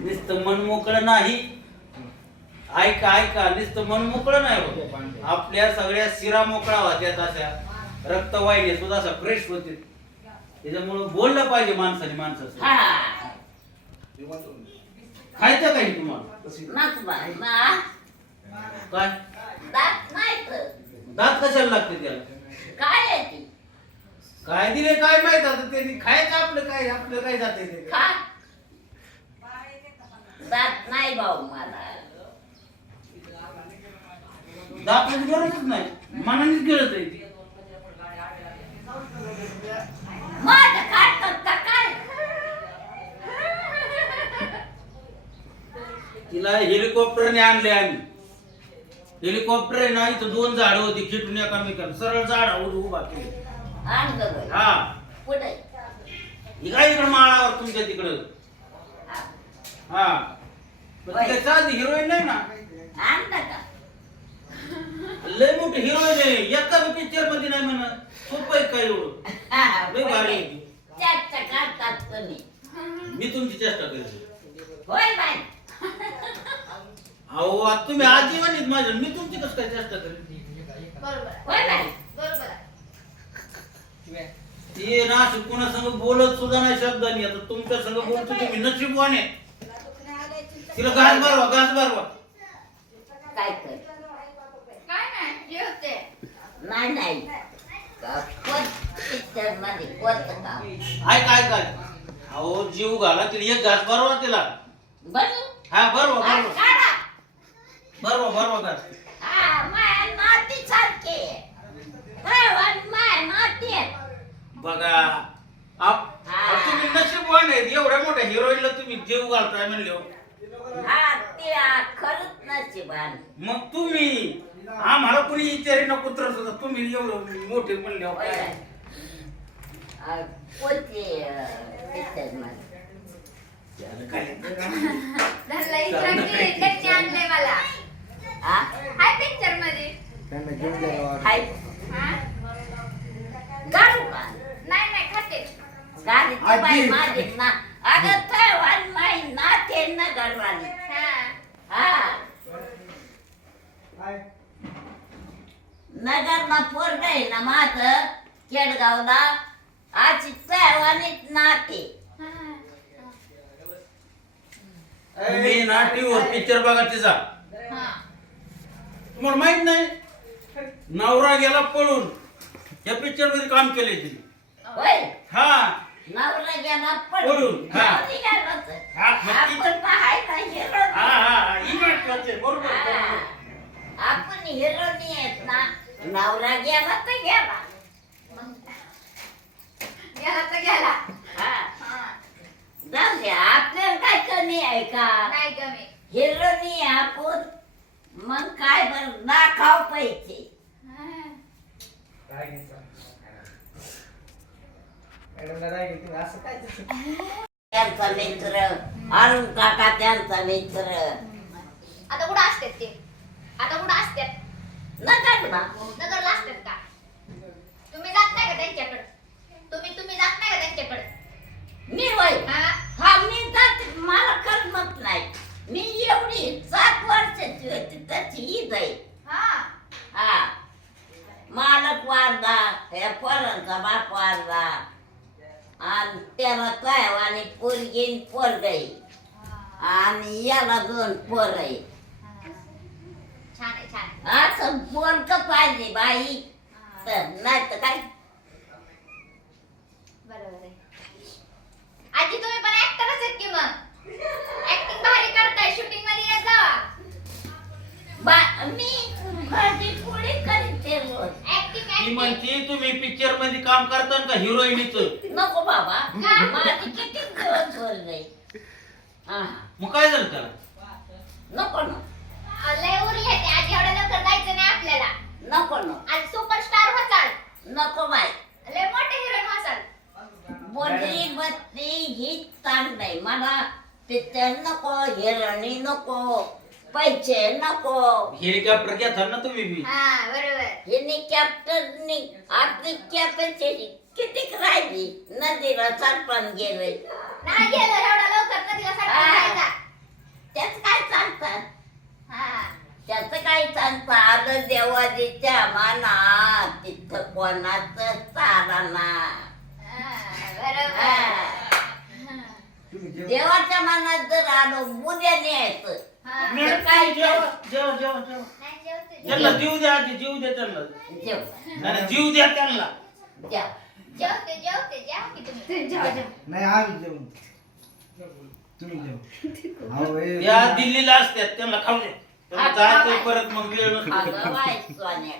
नुसतं मन मोकळं नाही. ऐका ऐका नुसतं मन मोकळं नाही होत. आपल्या सगळ्या शिरा मोकळा होत्यात अशा. रक्तवाहिन्या सुद्धा अशा फ्रेश होते त्याच्यामुळं बोललं पाहिजे माणसाने माणसाचं. खायचं काही तुम्हाला? काय? दात कशाला लागते त्याला? काय काय दिले काय माहीत आता त्यांनी खायचं आपलं काय आपलं काय जाते ते? दात नाही भाऊ मला. दाताची गरजच नाही. मनानेच गिळत आहे ती. माझं खातात का काय? तिला हेलिकॉप्टरने आणले आम्ही. हेलिकॉप्टर आहे ना इथं दोन झाडं होती खिटून एकामेकाला सरळ झाडावर उभा केली. बाई. हा. पुढे ही काय इकडं माळावर तुमच्या तिकडं. हा. हिरोईन नाही ना? आणलं का? लय मोठी हिरोईन आहे. एका पिक्चरमध्ये नाही म्हणा सोपं आहे काय एवढं? लय भारी आहे पुढे. ती. चर्चा करतात तुम्ही मी तुमची चेष्टा होय बाई. अहो आता तुम्ही आजी म्हणत माझ्या. मी तुमची कसं काय चेष्टा करेन बरोबर होय बाई. बरोबर आहे. ते ना कोणा संग बोलत सुद्धा नाही शब्दानी. आता तुमच्या संग बोलतो तुम्ही नशीबवान आहे. तिला घास भरवा घास भरवा. काय कर? काय नाही जेवते नाही नाही. ऐक ऐक ऐक. अहो जीव घाला तिला एक घास भरवा तिला. बरं? हा हा, घास. हा नाती आहेत. बघा आप अहो, तुम्ही नशीबवान आहेत. एवढ्या मोठ्या हिरोईनला तुम्ही जीव घालताय म्हणले हा ते आ, खरंच नशिबान मग तुम्ही आम्हाला कोणी विचारी नको तर तुम्ही एवढं मोठे म्हणले हो काय? आ, कोणते पिक्चरमध्ये धनला विचारा की त्यांनी आणलंय मला. हा हाय पिक्चरमध्ये. हाय. हा? गाडू का? नाही नाही खाते. माझी ना. अगं तळवान माई नाते न गडवानी हा हा नगरला पोरग आहे ना माझं केडगावला आजी तळवानीत नाते तुम्ही ना टीव्हीवर पिक्चर बघा तिचा हा. तुम्हाला माहीत नाही? नवरा गेला पळून. या पिक्चरमध्ये काम केले तिने. होय? हा. नवरा गेला पळून, पडून हा. नवरी गेला तर. हा, मग आपण नवरा गेला तर गेला. गेला तर गेला. हा. जाऊ दे आपल्याला काय कमी आहे का? नाही गमे हिरो नाही आपण. मग काय बर? दाखव पैसे. त्यांचा मित्र अरुण काका त्यांचा मित्र. आता कुठं असतात ते? आता कुठं असतात नका ना नगरला असतात का? तुम्ही जात नाही का त्यांच्याकडे? तुम्ही तुम्ही जात नाही का त्यांच्याकडे? मी होय हा? हा मी जाते मला करमत नाही. मी एवढी सात वर्षाची होती त्याची ईद आहे. हा. हा. मालक वारला या पोरांचा बाप वारला. आणि त्याला काय आणि पोरगी आणि पोरग आहे. आणि याला दोन पोर आहे छान आहे छान आहे. असं बोलक पाहिजे बाई. तर नाही तर काय? बरोबर आहे. आजी तुम्ही पण ऍक्टरच आहेत की मग? ऍक्टिंग भारी करताय. शूटिंगमध्ये येत जावा बा मी भाजी पोळी करते रोज. ऍक्टिंग ती ऍक्टिंग म्हणते तुम्ही पिक्चरमध्ये काम करता का हिरोईनीच नको बाबा. माझी किती दिवस बोलले हा. मग काय झालं त्याला? नको ना लय उरले ते. आजी एवढ्या लवकर जायचं नाही आपल्याला. नको ना आज सुपरस्टार होचाल नको बाई. लय मोठे हिरोईन होचाल बोलली बसली ही नाही मला. पिक्चर नको हिरणी नको पैसे नको. हेलिकॉप्टर घेता ना तुम्ही बी? हा बरोबर. आपली कॅपॅसिटी किती राहिली? नदीला सरपण गेले नाही गेलं एवढा लवकर नदीला हा. सरपंच जायचा आलं देवाजीच्या मनात. तिथं कोणाच चालना देवाच्या मनात जर आलो उद्या न्यायचं. मी काय जेवा जेवा जेवा जेवा. नाही जेवते. त्यांना जीव द्या आधी जीव द्या त्यांना. जेव. नाही, नाही, जीव द्या त्यांना. जेव. जेवते जेवते जेवा की तुम्ही. नाही आम्ही जेवण तुम्ही जेव. अहो, हे- या दिल्लीला असतात त्यांना खाऊ दे त्यांना हा, जायचं परत मग वेळ नसतो अगं सोन्या.